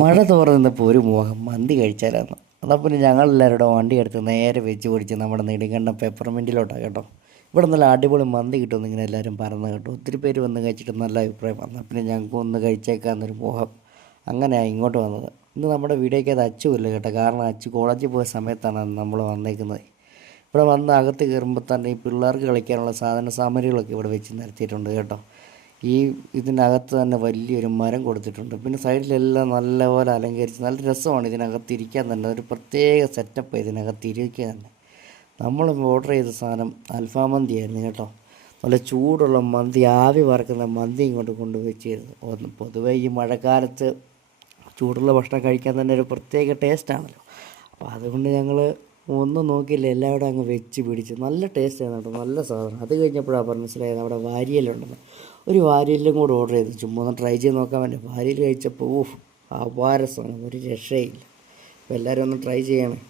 മഴ തോർന്നപ്പോൾ ഒരു മോഹം മന്തി കഴിച്ചാലായിരുന്നു. എന്നാൽ പിന്നെ ഞങ്ങളെല്ലാവരുടെ വണ്ടി എടുത്ത് നേരെ വെച്ച് പിടിച്ച് നമ്മുടെ നെടുങ്കണ്ടം പെപ്പർമെൻറ്റിലോട്ടാണ് കേട്ടോ. ഇവിടെ നല്ല അടിപൊളി മന്തി കിട്ടുമെന്ന് ഇങ്ങനെ എല്ലാവരും പറഞ്ഞു കേട്ടോ. ഒത്തിരി പേര് വന്ന് കഴിച്ചിട്ട് നല്ല അഭിപ്രായം വന്നു. പിന്നെ ഞങ്ങൾക്ക് ഒന്ന് കഴിച്ചേക്കാമെന്നൊരു മോഹം, അങ്ങനെയാണ് ഇങ്ങോട്ട് വന്നത്. ഇന്ന് നമ്മുടെ വീഡിയോയ്ക്ക് അത് അച്ചുമില്ല കേട്ടോ, കാരണം അച്ചു കോളേജിൽ പോയ സമയത്താണ് നമ്മൾ വന്നേക്കുന്നത്. ഇവിടെ വന്ന് അകത്ത് കയറുമ്പോൾ തന്നെ ഈ പിള്ളേർക്ക് കളിക്കാനുള്ള സാധന സാമഗ്രികളൊക്കെ ഇവിടെ വെച്ച് നിരത്തിയിട്ടുണ്ട് കേട്ടോ. ഈ ഇതിനകത്ത് തന്നെ വലിയൊരു മരം കൊടുത്തിട്ടുണ്ട്. പിന്നെ സൈഡിലെല്ലാം നല്ലപോലെ അലങ്കരിച്ച് നല്ല രസമാണ് ഇതിനകത്ത് ഇരിക്കാൻ തന്നെ. ഒരു പ്രത്യേക സെറ്റപ്പ് ഇതിനകത്ത് ഇരിക്കുക തന്നെ. നമ്മൾ ഓർഡർ ചെയ്ത സാധനം അൽഫാം മന്തിയായിരുന്നു കേട്ടോ. നല്ല ചൂടുള്ള മന്തി, ആവി വറക്കുന്ന മന്തി ഇങ്ങോട്ട് കൊണ്ടുവച്ചിരുന്നു. പൊതുവേ ഈ മഴക്കാലത്ത് ചൂടുള്ള ഭക്ഷണം കഴിക്കാൻ തന്നെ ഒരു പ്രത്യേക ടേസ്റ്റാണല്ലോ. അപ്പോൾ അതുകൊണ്ട് ഞങ്ങൾ ഒന്നും നോക്കിയില്ല, എല്ലാവരും അങ്ങ് വെച്ച് പിടിച്ച്. നല്ല ടേസ്റ്റാണ് കേട്ടോ, നല്ല സാധനം. അത് കഴിഞ്ഞപ്പോഴാണ് മനസ്സിലായത് അവിടെ വാരിയലുണ്ടെന്ന്. ഒരു വാരിയലും കൂടെ ഓർഡർ ചെയ്തു, ചുമ്മാ ഒന്ന് ട്രൈ ചെയ്ത് നോക്കാൻ വേണ്ടി. വാരിയൽ കഴിച്ചപ്പോൾ അപാര സാധനം, ഒരു രക്ഷയില്ല. അപ്പോൾ എല്ലാവരും ഒന്ന് ട്രൈ ചെയ്യണം.